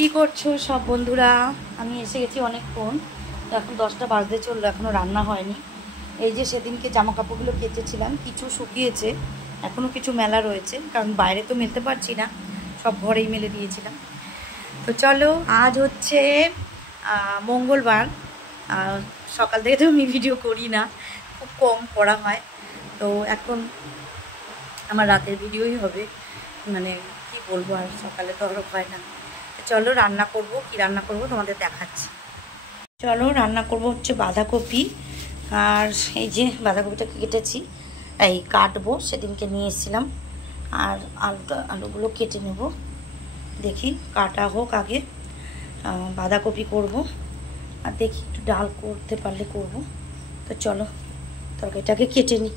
কি করছো সব বন্ধুরা? আমি এসে গেছি অনেকক্ষণ, এখন 10টা বাজতে চললো, এখনও রান্না হয়নি। এই যে সেদিনকে জামা কাপড়গুলো কেচেছিলাম, কিছু শুকিয়েছে, এখনও কিছু মেলা রয়েছে, কারণ বাইরে তো মেলতে পারছি না, সব ঘরেই মেলে দিয়েছিলাম। তো চলো, আজ হচ্ছে মঙ্গলবার। সকাল থেকে তো আমি ভিডিও করি না, খুব কম করা হয়। তো এখন আমার রাতের ভিডিওই হবে, মানে কি বলবো, আর সকালে তো আরও হয় না। চলো রান্না করব, কি রান্না করব তোমাদের দেখাচ্ছি। চলো রান্না করব হচ্ছে বাঁধাকপি, আর এই যে বাঁধাকপিটা কেটেছি, এই কাটবো, সেদিনকে নিয়ে এসেছিলাম। আর আলুগুলো কেটে নেব, দেখি কাটা হোক আগে। বাঁধাকপি করব, আর দেখি একটু ডাল করতে পারলে করব। তো চলো তরকারিটাকে কেটে নিই।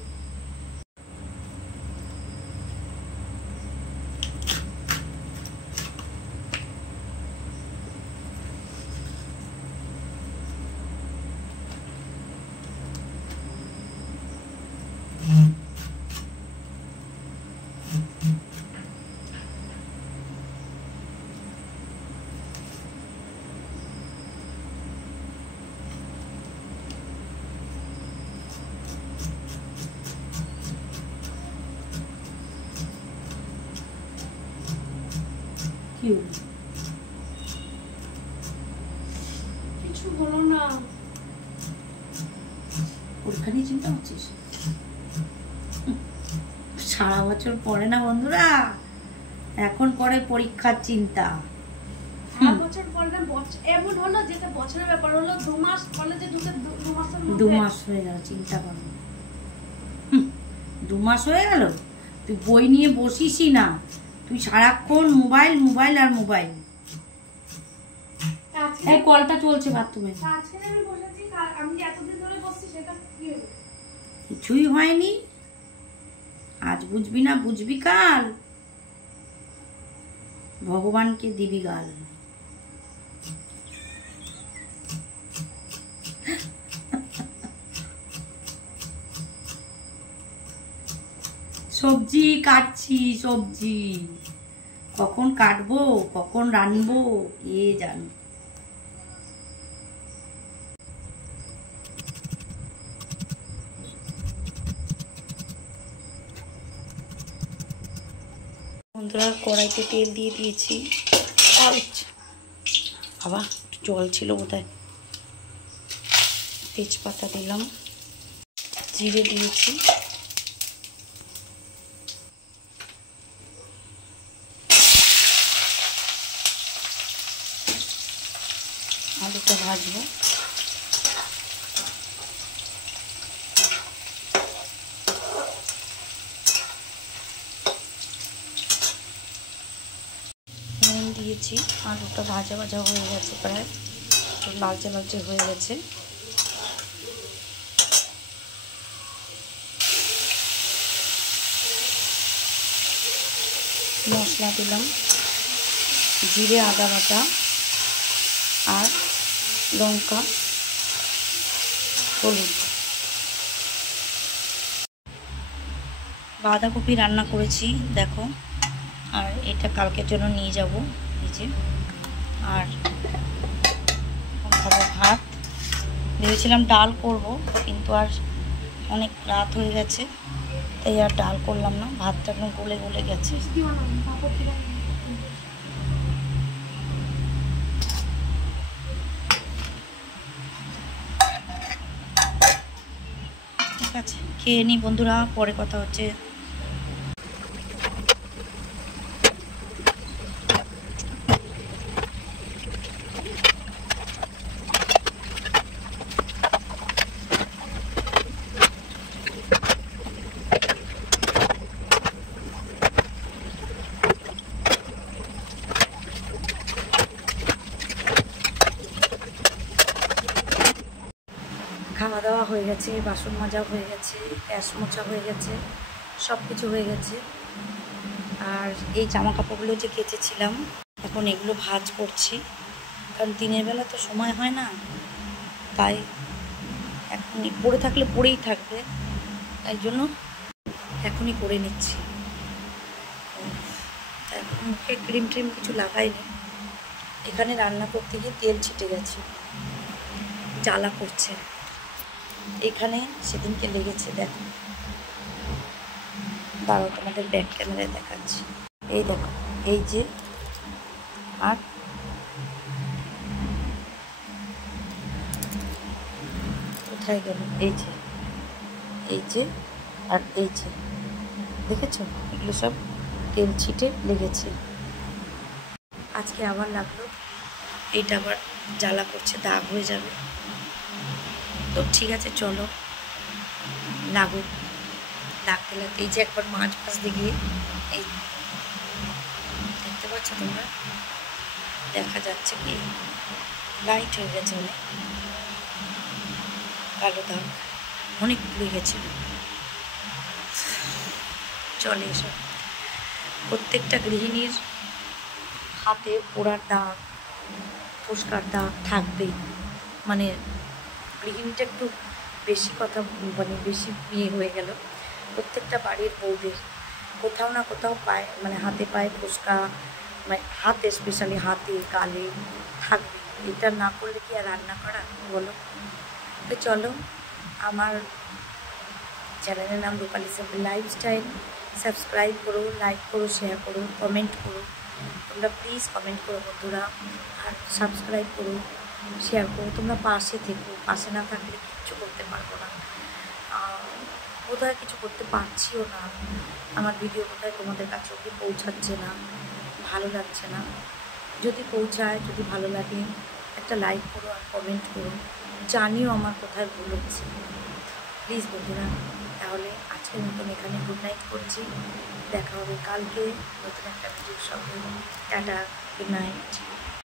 কিছু বলো না, পরীক্ষা নিয়ে চিন্তা হচ্ছিস? সারা বছর পরে না বন্ধুরা, এখন পরে পরীক্ষার চিন্তা। দু মাস হয়ে গেল, চিন্তা করো। 2 মাস হয়ে গেল, তুই বই নিয়ে বসিসই না, তুই সারাক্ষণ মোবাইল মোবাইল আর মোবাইল। এই কলটা চলছে বাথরুমে, কিছুই হয়নি। আজ বুঝবি না, বুঝবি কাল, ভগবানকে দিবি গাল। সবজি কাটছি, সবজি কখন কাটবো কখন রানবো কে জানে। বন্ধুরা কড়াইতে তেল দিয়ে দিয়েছি, আবার জল ছিল বোধহয়। তেজপাতা দিলাম, জিরে দিয়েছি, আলুটা ভাজবো। নুন দিয়েছি, আলুটা ভাজা ভাজা হয়ে গেছে, প্রায় লালচে লালচে হয়ে গেছে। মশলা দিলাম, জিরে আদা বাটা আর লঙ্কা, হলুদ। বাঁধাকপি রান্না করেছি দেখো, আর এটা কালকের জন্য নিয়ে যাব নিচে। আর খাবো ভাত, ভেবেছিলাম ডাল করব, কিন্তু আর অনেক রাত হয়ে গেছে, তাই আর ডাল করলাম না। ভাতটা একদম গলে গলে গেছে। ঠিক আছে, খেয়ে নি বন্ধুরা, পরে কথা হচ্ছে। খাওয়া দাওয়া হয়ে গেছে, বাসন মাজা হয়ে গেছে, গ্যাস মোছা হয়ে গেছে, সব কিছু হয়ে গেছে। আর এই জামা কাপড়গুলো যে কেচেছিলাম, এখন এগুলো ভাঁজ করছি, কারণ দিনের বেলা তো সময় হয় না, তাই এখনই পরে থাকলে পরেই থাকবে, তাই জন্য এখনই করে নিচ্ছি। এখন মুখে ক্রিম ট্রিম কিছু লাগাইনি, এখানে রান্না করতে গিয়ে তেল ছিটে গেছে, জ্বালা করছে। এখানে সেদিনকে লেগেছে, দেখো, দাঁড়াও তোমাদের ব্যাক ক্যামেরায় দেখাচ্ছি। এই দেখো, এই যে, আর কোথায় গেল, এই যে, এই যে, আর এই যে, দেখেছো, এগুলো সব তেল ছিটে লেগেছে। আজকে আবার লাগলো, এইটা আবার জ্বালা করছে, দাগ হয়ে যাবে। তো ঠিক আছে, চলো লাগুক, লাগতে লাগতে। এই যে একবার মাছ ভাজতে গিয়ে, এই দেখতে পাচ্ছ তোমরা, দেখা যাচ্ছে কি লাইট হয়ে গেছে, অনেক কালো দাগ, অনেক পুড়ে গেছিল। চলে এসব, প্রত্যেকটা গৃহিণীর হাতে পোড়ার দাগ, ফুসকার দাগ থাকবেই। মানে গৃহিণীটা একটু বেশি কথা, মানে বেশি ইয়ে হয়ে গেল। প্রত্যেকটা বাড়ির বউদের কোথাও না কোথাও পায়ে, মানে হাতে পায়ে ফুসকা, মানে হাতে, স্পেশালি হাতে, গালে থাকবে। এটা না করলে কি আর রান্না করা, বলো? তো চলো, আমার চ্যানেলের নাম রূপালী সিম্পল লাইফস্টাইল। সাবস্ক্রাইব করো, লাইক করো, শেয়ার করো, কমেন্ট করো। তোমরা প্লিজ কমেন্ট করো বন্ধুরা, আর সাবস্ক্রাইব করো, শেয়ার করো। তোমরা পাশে থেকো, পাশে না থাকলে কিচ্ছু করতে পারবো না। বোধহয় কিছু করতে পারছিও না। আমার ভিডিও বোধহয় তোমাদের কাছে অব্দি পৌঁছাচ্ছে না, ভালো লাগছে না। যদি পৌঁছায়, যদি ভালো লাগে, একটা লাইক করো আর কমেন্ট করো, জানিও আমার কোথায় ভুল হচ্ছে, প্লিজ বন্ধুরা। তাহলে আজকের মতন এখানে গুড নাইট করছি। দেখা হবে কালকে নতুন একটা ভিডিওর সঙ্গে। Tata, good night.